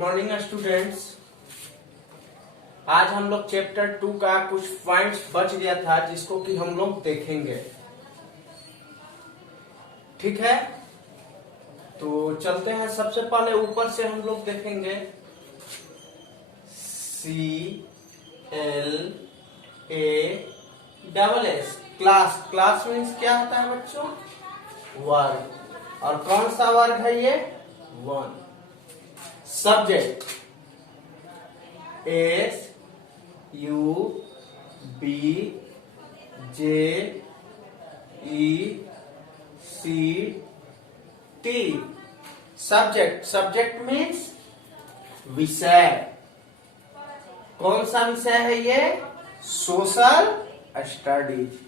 Morning students. आज हम लोग चैप्टर 2 का कुछ पॉइंट्स बच गया था जिसको कि हम लोग देखेंगे। ठीक है, तो चलते हैं। सबसे पहले ऊपर से हम लोग देखेंगे CLASS। क्लास, क्लास मीन्स क्या होता है बच्चों? वर्ग। और कौन सा वर्ग है ये? One. Subject SUBJECT। Subject, subject means विषय। कौन सा विषय है ये? Social studies.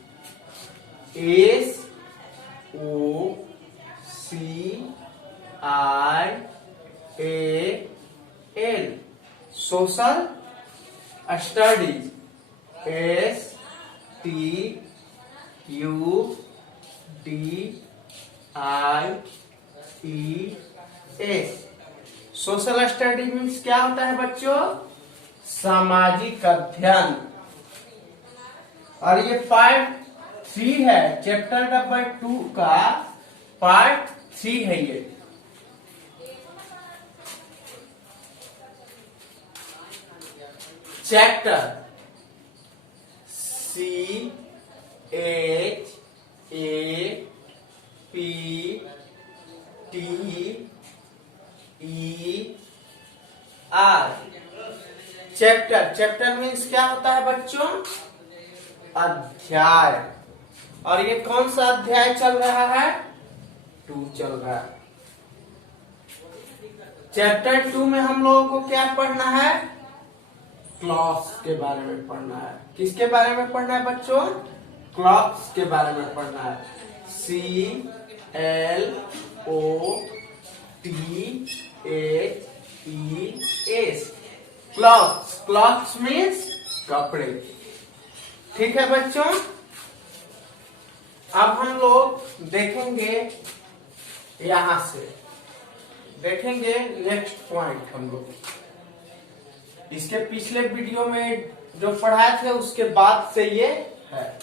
SOCIAL, social studies. STUDIES। Social study means क्या होता है बच्चों? सामाजिक अध्ययन। और ये पार्ट 3 है, चैप्टर नंबर 2 का पार्ट 3 है ये। Chapter CHAPTER। Chapter, chapter means क्या होता है बच्चों? अध्याय। और ये कौन सा अध्याय चल रहा है? 2 चल रहा है। चैप्टर 2 में हम लोगों को क्या पढ़ना है? क्लॉक्स के बारे में पढ़ना है। किसके बारे में पढ़ना है बच्चों? क्लॉक्स के बारे में पढ़ना है। CLOTHES। क्लॉक्स, क्लॉक्स मीन्स कपड़े। ठीक है बच्चों, अब हम लोग देखेंगे, यहां से देखेंगे नेक्स्ट पॉइंट। हम लोग इसके पिछले वीडियो में जो पढ़ाए थे उसके बाद से ये है।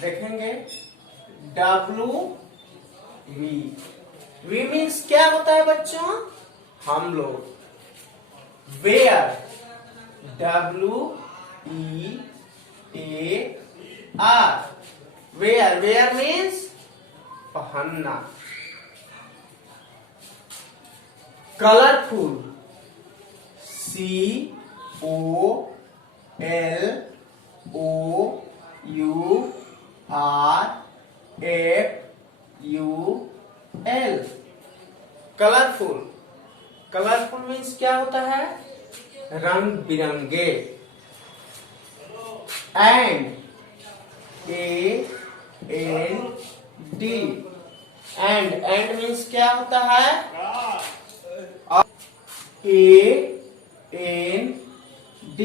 देखेंगे WV। वी मीन्स क्या होता है बच्चों? हम लोग। Wear, WEAR। Wear, wear means पहनना। Colourful, COLOURFUL। Colourful, colourful means क्या होता है? रंग बिरंगे। And, AND। And, and means क्या होता है? AND।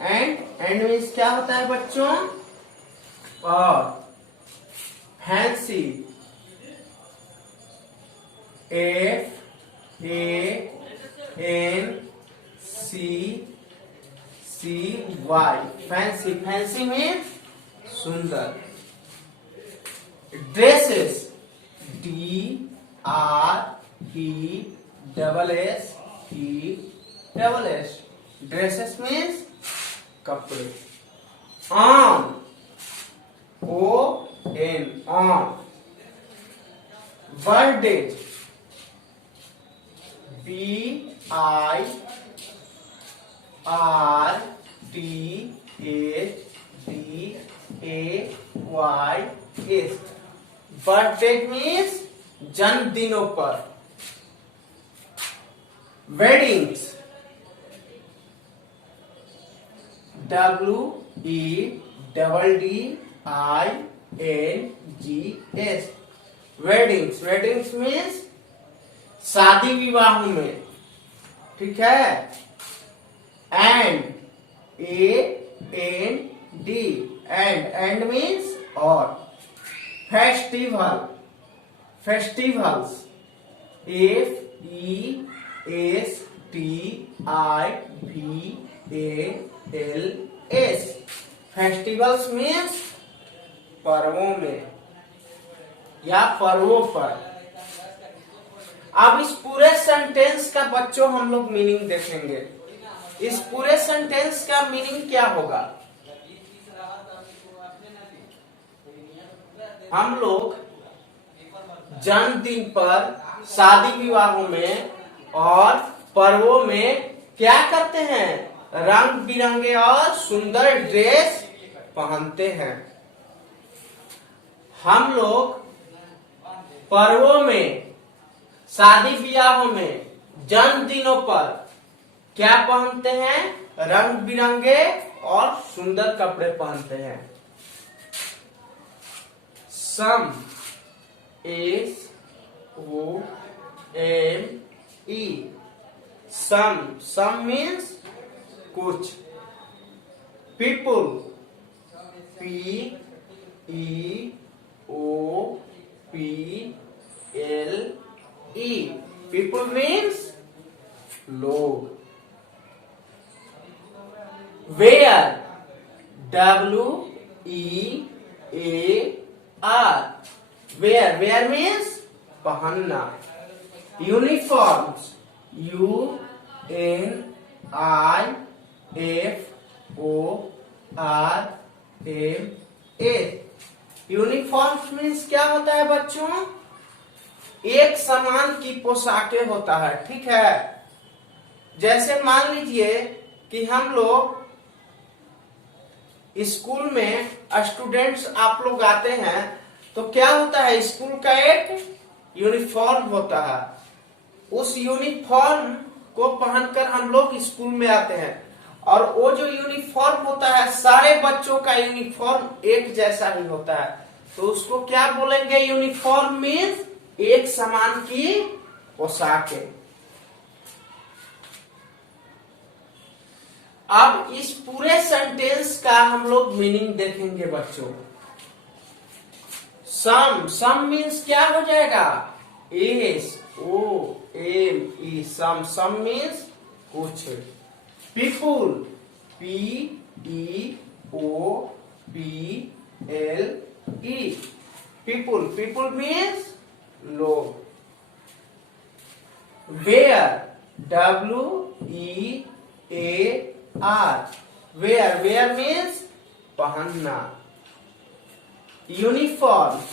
एंड, एंड मीन्स क्या होता है बच्चों? और fancy, FANCY। Fancy, fancy means सुंदर। Dresses, DRESSES। ड्रेसेस मीन्स कपड़े। On, ON, on. Birthday, BIRTHDAYS। Birthday means जन्मदिनों पर। Weddings, WEDDINGS। Weddings, weddings means शादी विवाह में। ठीक है। And, AND। एंड मीन्स और। Festival, festivals, FESTIVALS। festivals festivals means पर्वों में या पर्वों पर। अब इस पूरे सेंटेंस का बच्चों हम लोग मीनिंग देखेंगे। इस पूरे सेंटेंस का मीनिंग क्या होगा? हम लोग जन्मदिन पर, शादी विवाहों में और पर्वों में क्या करते हैं? रंग बिरंगे और सुंदर ड्रेस पहनते हैं। हम लोग पर्वों में, शादी ब्याहों में, जन्मदिनों पर क्या पहनते हैं? रंग बिरंगे और सुंदर कपड़े पहनते हैं। सम SOME सम मीन्स कुछ। पीपुल PEOPLE पीपुल मीन्स लोग। वेयर WEAR वेयर मीन्स पहनना। यूनिफॉर्म्स UNIFORMS यूनिफॉर्म्स मीन्स क्या होता है बच्चों? एक समान की पोशाकें होता है, ठीक है। जैसे मान लीजिए कि हम लोग स्कूल में स्टूडेंट्स आप लोग आते हैं तो क्या होता है? स्कूल का एक यूनिफॉर्म होता है। उस यूनिफॉर्म को पहनकर हम लोग स्कूल में आते हैं और वो जो यूनिफॉर्म होता है सारे बच्चों का यूनिफॉर्म एक जैसा ही होता है, तो उसको क्या बोलेंगे? यूनिफॉर्म मीन्स एक समान की पोशाकें। अब इस पूरे सेंटेंस का हम लोग मीनिंग देखेंगे बच्चों। सम मीन्स क्या हो जाएगा? SOME सम मीन्स कुछ। पीपुल PEOPLE पीपुल मीन्स लोग। वेयर WEAR वेयर मीन्स पहनना। यूनिफॉर्म्स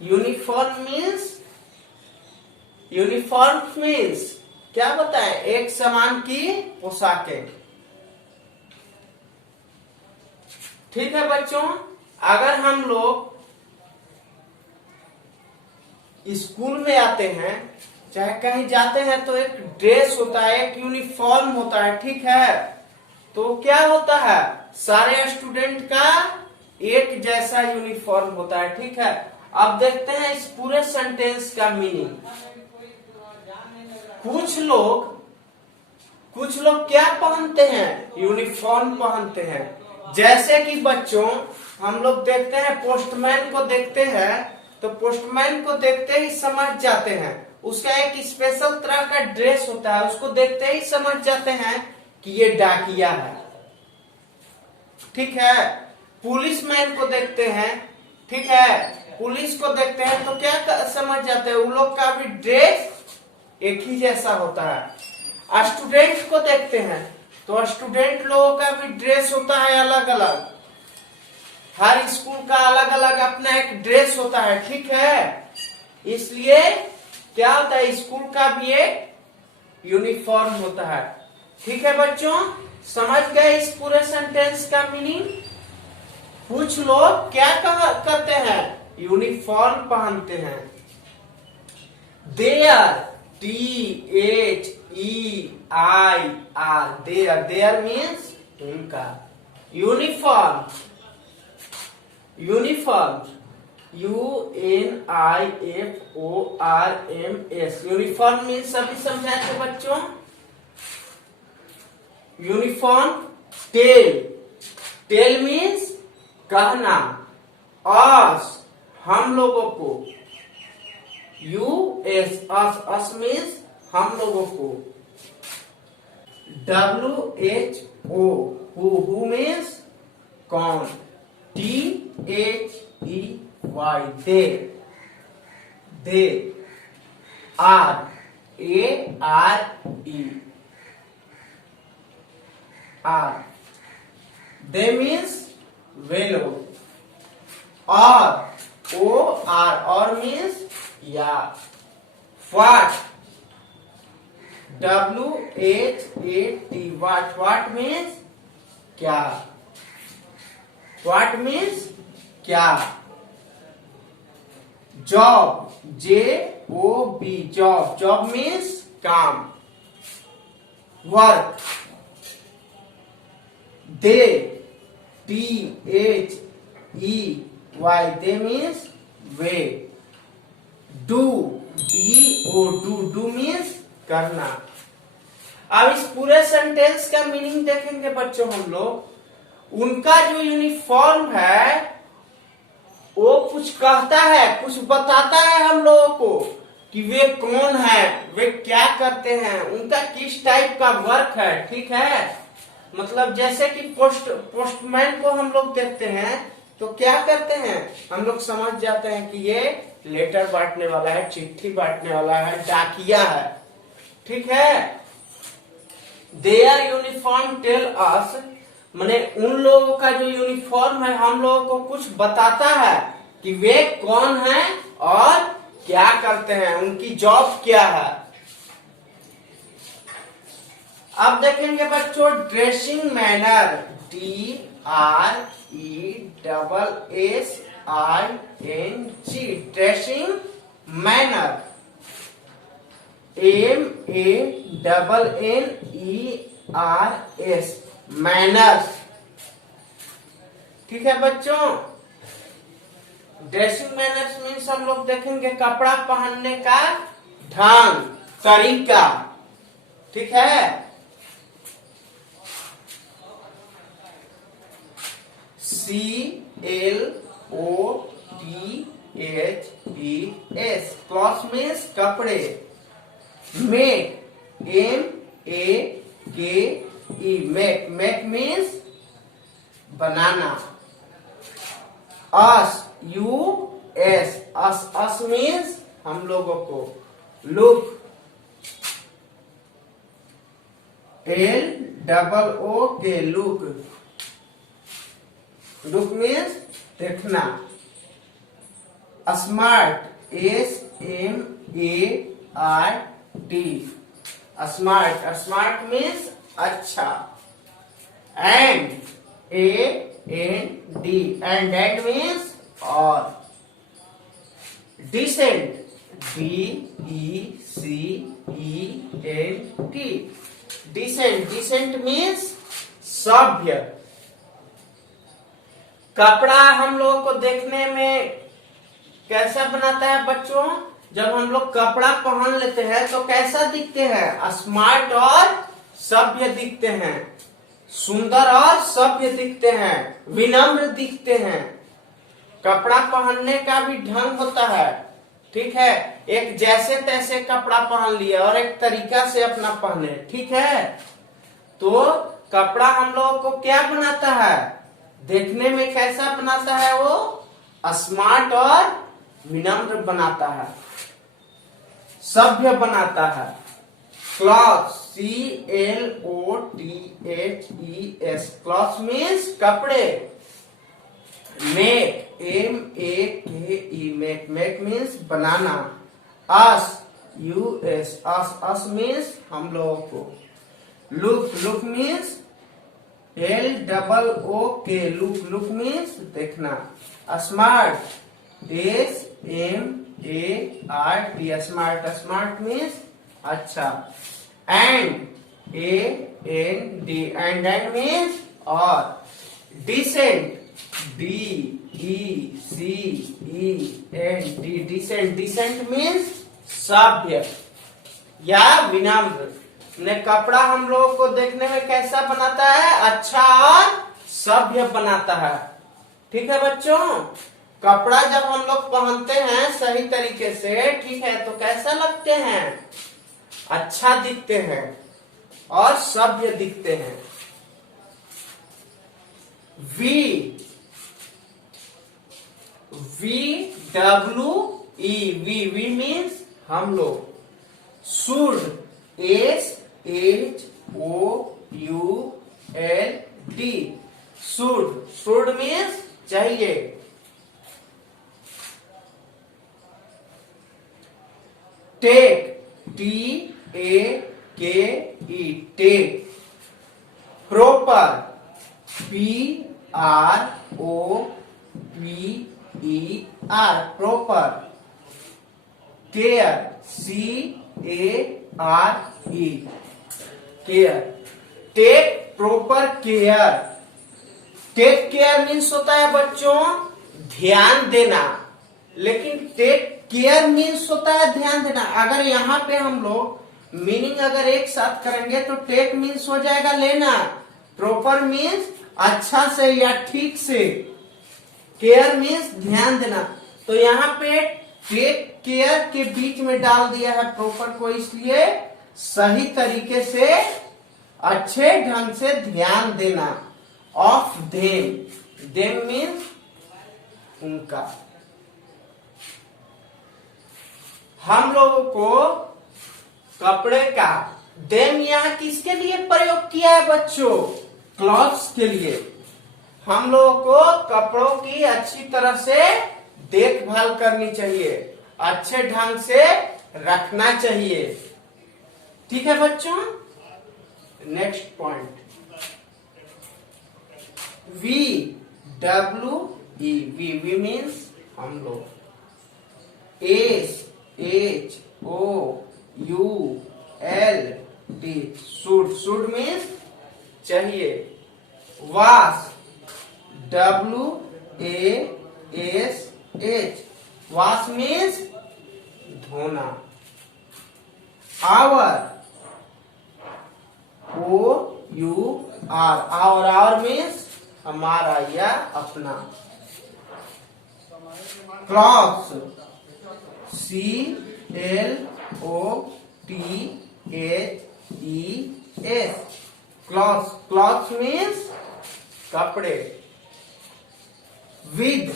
UNIFORMS यूनिफॉर्म मीन्स क्या बताएं? एक समान की पोशाकें। ठीक है बच्चों, अगर हम लोग स्कूल में आते हैं, चाहे कहीं जाते हैं, तो एक ड्रेस होता है, एक यूनिफॉर्म होता है, ठीक है। तो क्या होता है? सारे स्टूडेंट का एक जैसा यूनिफॉर्म होता है, ठीक है। अब देखते हैं इस पूरे सेंटेंस का मीनिंग। कुछ लोग क्या पहनते हैं? यूनिफॉर्म पहनते हैं। जैसे कि बच्चों हम लोग देखते हैं, पोस्टमैन को देखते हैं तो पोस्टमैन को देखते ही समझ जाते हैं, उसका एक स्पेशल तरह का ड्रेस होता है, उसको देखते ही समझ जाते हैं कि ये डाकिया है, ठीक है। पुलिसमैन को देखते हैं, ठीक है, पुलिस को देखते हैं तो क्या समझ जाते हैं? उन लोग का भी ड्रेस एक ही जैसा होता है। स्टूडेंट को देखते हैं तो स्टूडेंट लोगों का भी ड्रेस होता है अलग अलग। हर स्कूल का अलग अलग अपना एक ड्रेस होता है, ठीक है। इसलिए क्या होता है? स्कूल का भी एक यूनिफॉर्म होता है, ठीक है बच्चों। समझ गए इस पूरे सेंटेंस का मीनिंग? कुछ लोग क्या करते हैं? यूनिफॉर्म पहनते हैं। देयर THEIR देयर मीन्स उनका। यूनिफॉर्म UNIFORMS यूनिफॉर्म मीन्स सभी समझाए थे बच्चों। यूनिफॉर्म टेल मीन्स कहना, अस हम लोगों को, US अस मीन्स हम लोगों को, WHO हु मीन्स कौन, THEY they, ARE are they means वे लोग, और मीन्स या, व्हाट WHAT मीन्स क्या, व्हाट मीन्स क्या, जॉब JOB जॉब मीन्स काम, work, they THEY they means वे, डू DO मीन्स करना। अब इस पूरे सेंटेंस का मीनिंग देखेंगे बच्चों हम लोग, उनका जो यूनिफॉर्म है वो कुछ कहता है, कुछ बताता है हम लोगों को कि वे कौन है, वे क्या करते हैं, उनका किस टाइप का वर्क है। ठीक है, मतलब जैसे कि पोस्टमैन को हम लोग देखते हैं तो क्या करते हैं, हम लोग समझ जाते हैं कि ये लेटर बांटने वाला है, चिट्ठी बांटने वाला है, डाकिया है। ठीक है, देयर यूनिफॉर्म टेल अस, माने उन लोगों का जो यूनिफॉर्म है हम लोगों को कुछ बताता है कि वे कौन हैं और क्या करते हैं, उनकी जॉब क्या है। अब देखेंगे बच्चों dressing manner, DRESSING dressing manner, MANNERS manners. ठीक है बच्चों, ड्रेसिंग मैनर्स मीन्स हम लोग देखेंगे कपड़ा पहनने का ढंग, तरीका। ठीक है, CLOTHES क्लॉथ मीन्स कपड़े, मेक MEAKE मेक मीन्स बनाना, US मीन्स हम लोगों को, लुक LOOK लुक मीन्स देखना, स्मार्ट SMART स्मार्ट मीन्स अच्छा, एंड AND मीन्स और, डिसेंट DECENT डिसेंट मीन्स सभ्य। कपड़ा हम लोगों को देखने में कैसा बनाता है बच्चों, जब हम लोग कपड़ा पहन लेते हैं तो कैसा दिखते हैं, स्मार्ट और सभ्य दिखते हैं, सुंदर और सभ्य दिखते हैं, विनम्र दिखते हैं। कपड़ा पहनने का भी ढंग होता है। ठीक है, एक जैसे तैसे कपड़ा पहन लिए और एक तरीका से अपना पहने। ठीक है, तो कपड़ा हम लोगों को क्या बनाता है, देखने में कैसा बनाता है, वो स्मार्ट और विनम्र बनाता है, सभ्य बनाता है। क्लॉथ CLOTHES क्लॉथ मीन्स कपड़े, मेक MAKE मेक मीन्स बनाना, US मीन्स हम लोगों को, look means LOOK look means देखना, स्मार्ट SMART स्मार्ट मीन्स अच्छा, एंड AND मीन्स और, डिसेंट DECENT डिसेंट मीन्स सभ्य या विनम्र। ने कपड़ा हम लोगों को देखने में कैसा बनाता है, अच्छा और सभ्य बनाता है। ठीक है बच्चों, कपड़ा जब हम लोग पहनते हैं सही तरीके से, ठीक है, तो कैसा लगते हैं? अच्छा दिखते हैं और सभ्य दिखते हैं। We W E, we means हम लोग। शुड, SHOULD, शुड मीन्स चाहिए। Take, TAKE, take. Proper, PROPER, proper. Care, CARE, care. Take proper care. Take care means होता है बच्चों ध्यान देना, लेकिन टेक केयर मीन्स होता है ध्यान देना। अगर यहाँ पे हम लोग मीनिंग अगर एक साथ करेंगे तो टेक मीन्स हो जाएगा लेना, प्रॉपर मीन्स अच्छा से या ठीक से, केयर मीन्स ध्यान देना। तो यहाँ पे टेक केयर के बीच में डाल दिया है प्रॉपर को, इसलिए सही तरीके से अच्छे ढंग से ध्यान देना। ऑफ देम मीन्स उनका। हम लोगों को कपड़े का देम यहाँ किसके लिए प्रयोग किया है बच्चों? क्लॉथ्स के लिए। हम लोगों को कपड़ों की अच्छी तरह से देखभाल करनी चाहिए, अच्छे ढंग से रखना चाहिए। ठीक है बच्चों, next point, WE, we means हम लोग। SHOULD, शुड मीन्स चाहिए। वाश, WASH, वाश मीन्स धोना। आवर, OUR, आवर मीन्स हमारा या अपना। क्लॉथ्स, CLOTHES, क्लॉथ्स मीन्स कपड़े। विद,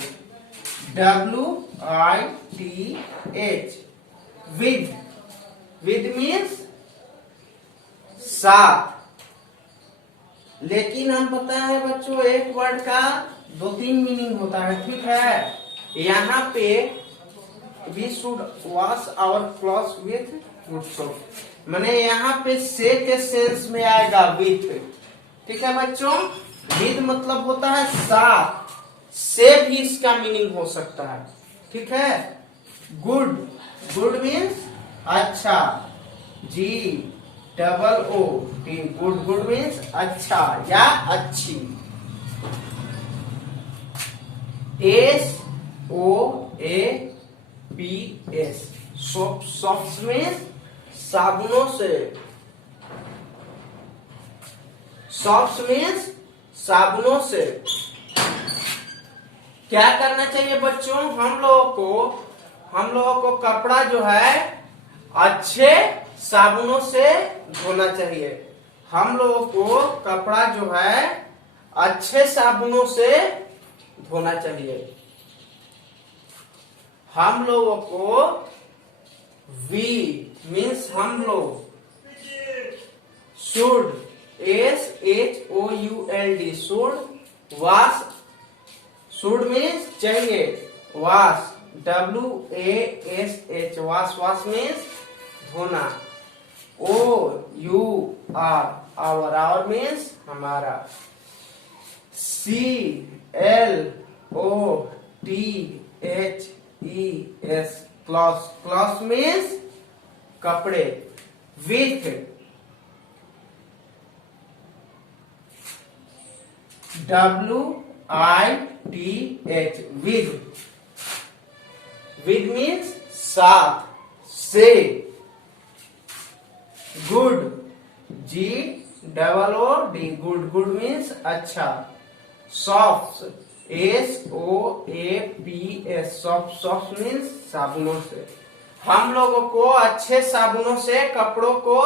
WITH, विद मीन्स साथ। लेकिन हम पता है बच्चों एक वर्ड का 2-3 मीनिंग होता है, ठीक है। यहाँ पे we should wash our clothes with good soap, मैंने यहाँ पे से के सेंस में आएगा विथ, ठीक है बच्चों। विद मतलब होता है साथ, से भी इसका मीनिंग हो सकता है, ठीक है। गुड मीन्स अच्छा, GOOD, गुड मीन्स अच्छा या अच्छी। SOAPS, सोप्स मीन्स साबुनों से। सोप्स मीन्स साबुनों से। क्या करना चाहिए बच्चों? हम लोगों को कपड़ा जो है अच्छे साबुनों से धोना चाहिए। हम लोगों को कपड़ा जो है अच्छे साबुनों से धोना चाहिए। हम लोगों को वी मीन्स हम लोग। Should, SHOULD, should. Wash, should means चाहिए। वॉश, WASH, वॉश मीन्स धोना। OUR, आवर मीन्स हमारा। CLOTHES, क्लॉथ मीन्स कपड़े। विथ, WITH, विद मीन्स साथ, से। गुड, GOOD, गुड मीन्स अच्छा। सॉफ्ट, SOAPS, सॉफ्ट मीन्स साबुनों से। हम लोगों को अच्छे साबुनों से कपड़ों को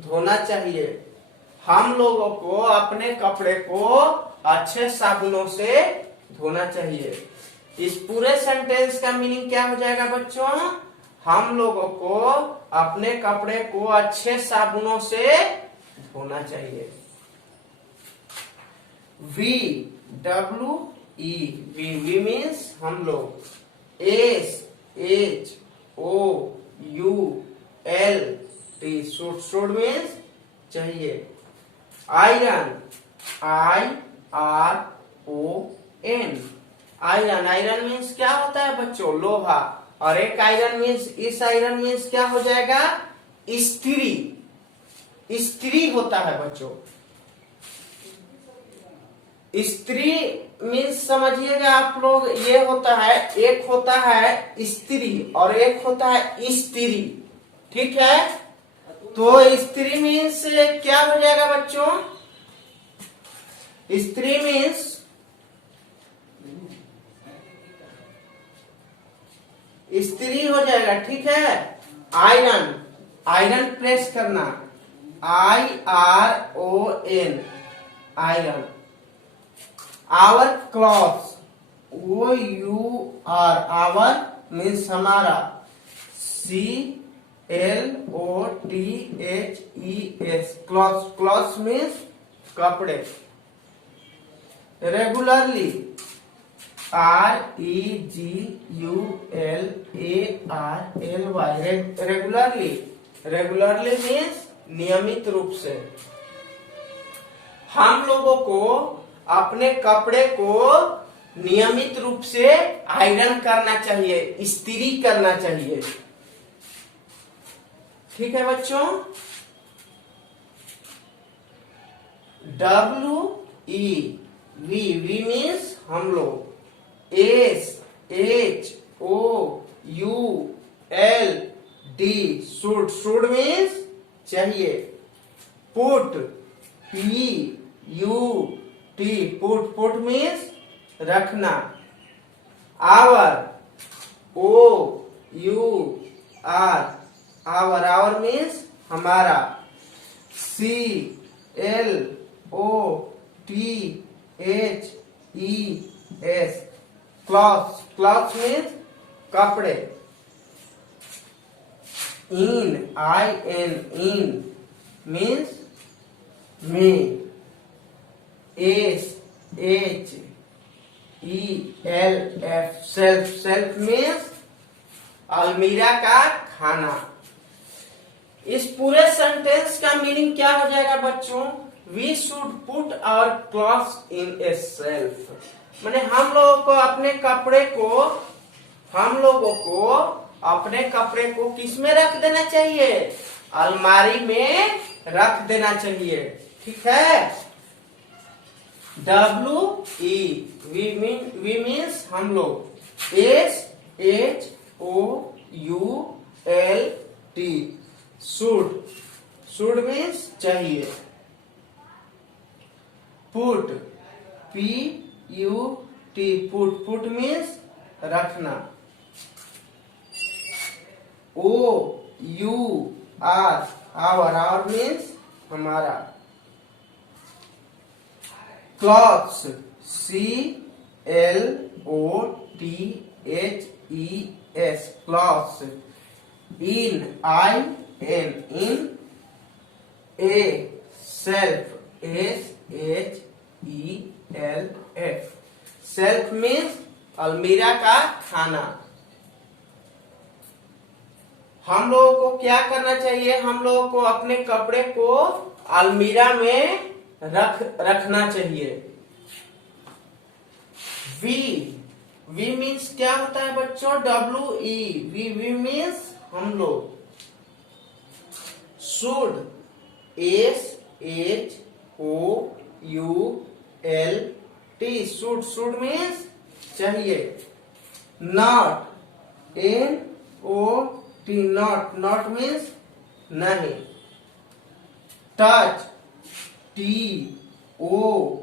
धोना चाहिए। हम लोगों को अपने कपड़े को अच्छे साबुनों से धोना चाहिए। इस पूरे सेंटेंस का मीनिंग क्या हो जाएगा बच्चों? हम लोगों को अपने कपड़े को अच्छे साबुनों से धोना चाहिए। वी मीन्स हम लोग। SHOULT, शुड मीन्स चाहिए। आयरन, IRON, आयरन मीन्स क्या होता है बच्चों? लोहा। और एक आयरन मीन्स, इस आयरन मीन्स क्या हो जाएगा? इस्त्री। इस्त्री होता है बच्चों। इस्त्री मीन्स समझिएगा आप लोग, ये होता है, एक होता है स्त्री और एक होता है स्त्री, ठीक है? तो स्त्री मीन्स क्या हो जाएगा बच्चों? स्त्री मीन्स स्त्री हो जाएगा, ठीक है? आयरन, आयरन प्रेस करना, IRON, iron. Our clothes, OUR, our means हमारा, CLOTHES, क्लॉथ्स, क्लॉथ्स मीन्स कपड़े। Regularly, REGULARLY, regularly. Regularly means नियमित रूप से। हम लोगों को अपने कपड़े को नियमित रूप से आयरन करना चाहिए, इस्त्री करना चाहिए, ठीक है बच्चों? वी मीन्स हम लोग। SHOULD, शुड मीन्स चाहिए। पुट, पुट मीन्स रखना। आवर, आवर मीन्स हमारा। CLOTHES, क्लॉथ्स मीन्स कपड़े। IN मीन्स में। SHELF, सेल्फ मीन्स अलमीरा का खाना। इस पूरे सेंटेंस का मीनिंग क्या हो जाएगा बच्चों? We should put our clothes in a shelf, माने हम लोगों को अपने कपड़े को किस में रख देना चाहिए? अलमारी में रख देना चाहिए, ठीक है? वी मीन्स हम लोग। SHOULT, शुड मीन्स चाहिए। पुट, पुट मीन्स रखना। आवर मीन्स हमारा। Clothes, CLOTHES, clothes. IN, A, self, SHELF, self means अलमीरा का खाना। हम लोगों को क्या करना चाहिए? हम लोगों को अपने कपड़े को अलमीरा में रखना चाहिए। वी मीन्स क्या होता है बच्चों? वी मीन्स हम लोग। शुड, SHOULT, शुड मीन्स चाहिए। नॉट, NOT मीन्स नहीं। Touch, TOUC,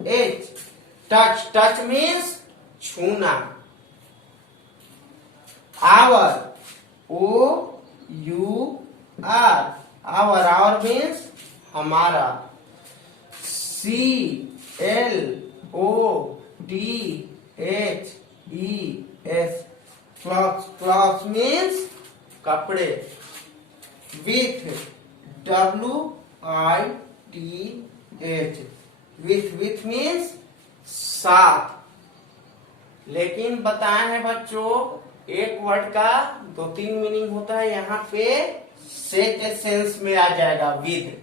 H, touch, touch means छूना। Our, O U R, our, our means हमारा। C L O T H E S, clothes, clothes means कपड़े। With, W I T H, with, with means साथ। लेकिन बताए हैं बच्चों, एक word का 2-3 मीनिंग होता है, यहाँ पे से के सेंस में आ जाएगा विद।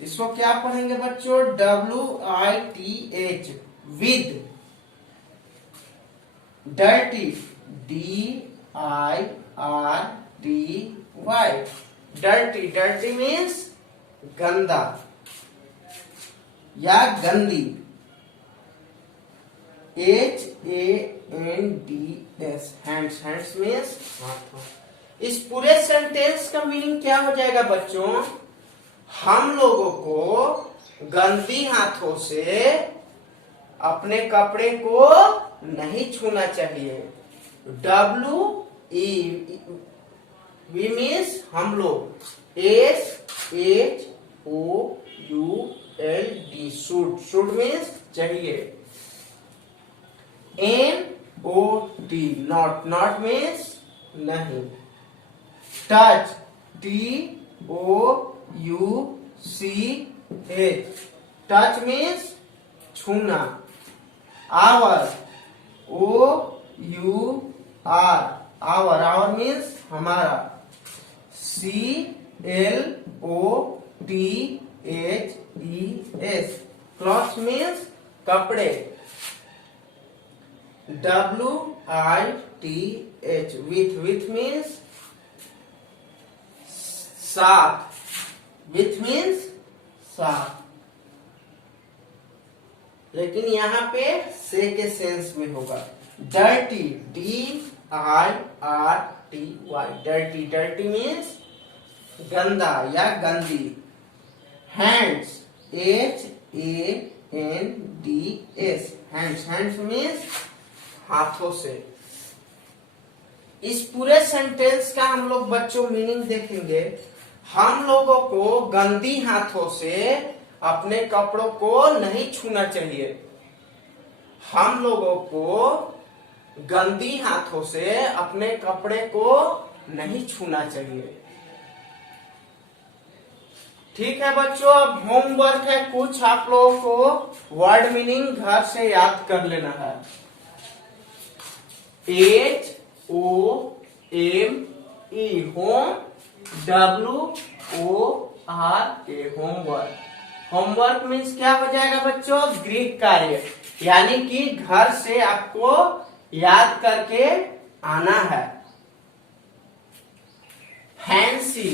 इसको क्या पढ़ेंगे बच्चों? WITH, with. Dirty, DIRTY, dirty, dirty means गंदा या गंदी। HANDS, हैंड्स, हैंड्स मीन्स हाथों। इस पूरे सेंटेंस का मीनिंग क्या हो जाएगा बच्चों? हम लोगों को गंदी हाथों से अपने कपड़े को नहीं छूना चाहिए। WE मीन्स हम लोग। SHOULD, शुड, शुड मीन्स चाहिए। NOT, नॉट, नॉट मीन्स नहीं। टच, TOUCH, टच मीन्स छूना। Our, OUR, our, our means हमारा। CLOTHES, क्लॉथ मीन्स कपड़े। WITH, विथ, विथ मीन्स साथ, विथ मीन्स साथ। लेकिन यहाँ पे से के सेंस में होगा। Dirty, DIRTY, dirty, dirty means गंदा या गंदी। Hands, HANDS, hands, hands means हाथों से। इस पूरे सेंटेंस का हम लोग बच्चों मीनिंग देखेंगे। हम लोगों को गंदी हाथों से अपने कपड़ों को नहीं छूना चाहिए। हम लोगों को गंदी हाथों से अपने कपड़े को नहीं छूना चाहिए। ठीक है बच्चों, अब होमवर्क है कुछ, आप लोगों को वर्ड मीनिंग घर से याद कर लेना है। HOME, home, WORK, homework. Homework means क्या हो जाएगा बच्चों? गृह कार्य, यानी कि घर से आपको याद करके आना है। फैंसी,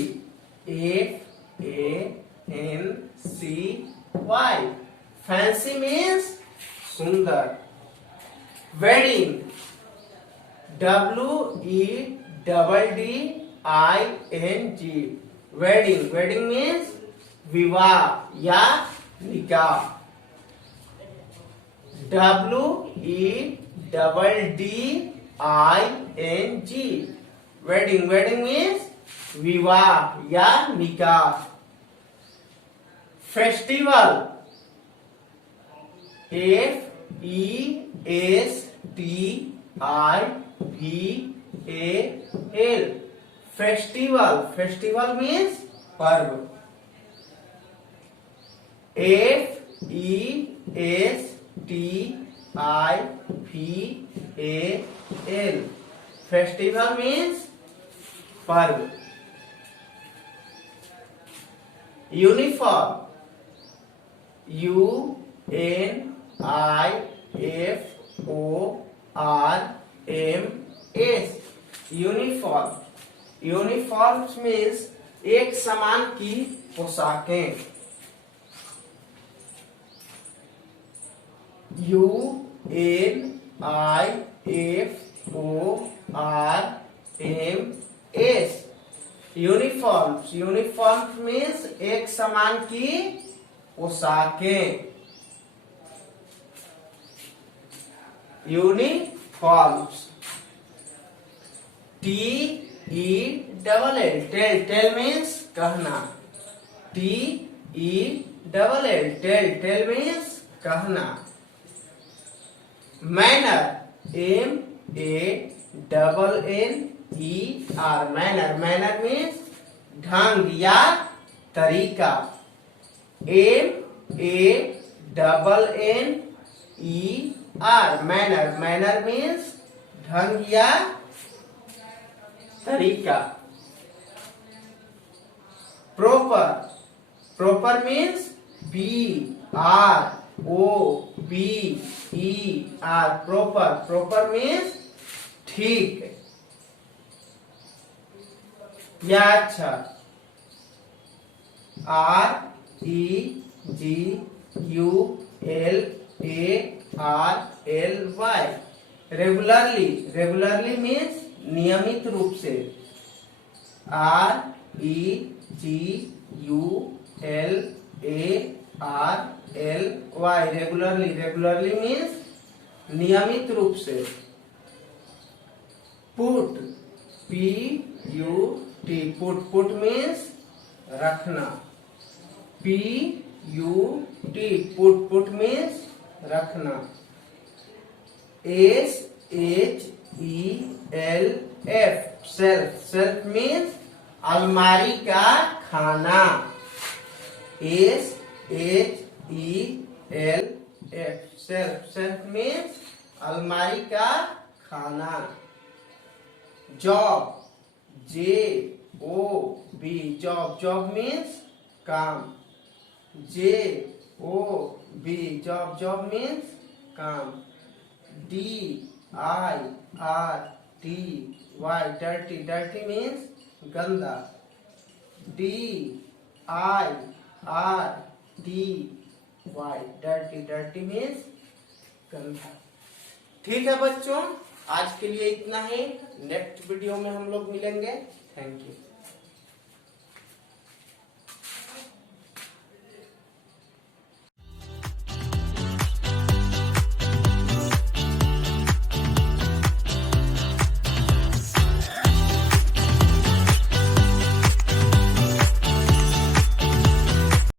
FANCY, फैंसी मीन्स सुंदर। Wedding, WEDDING, wedding, wedding means विवाह या निकाह। WEDDING, वेडिंग, वेडिंग मीन्स विवाह या निकाह। Festival, FESTIVAL, festival, festival means पर्व। FESTIVAL, फेस्टिवल मीन्स पर्व। Uniform, UNIFORMS, uniform. Uniform means एक समान की पोशाकें। UNIFORMS, uniform. Uniforms, uniform means एक समान की पोशाकें, uniforms. TELL, tell, tell means कहना, TELL, टेल, टेल मीन्स कहना। Manner, MANNER, manner, manner means ढंग या तरीका। MANNER, मैनर, मैनर मीन्स ढंग या तरीका। Proper, proper means PROPER, proper, proper means ठीक या अच्छा। REGULARLY, रेगुलरली, रेगुलरली मीन्स नियमित रूप से। REGULARLY, रेगुलरली, रेगुलरली मीन्स नियमित रूप से। Put, PUT, put, put means रखना। PUT, पुट, पुट मीन्स रखना। SHELF, शेल्फ, शेल्फ मीन्स अलमारी का खाना। SHELF, शेल्फ, शेल्फ मीन्स अलमारी का खाना। Job, JOB, job, job means काम। JOB, जॉब, जॉब मीन्स काम। DIRTY, डर्टी, डर्टी मीन्स गंदा। DIRTY, डर्टी, डर्टी मीन्स गंदा। ठीक है बच्चों, आज के लिए इतना ही। नेक्स्ट वीडियो में हम लोग मिलेंगे। Thank you.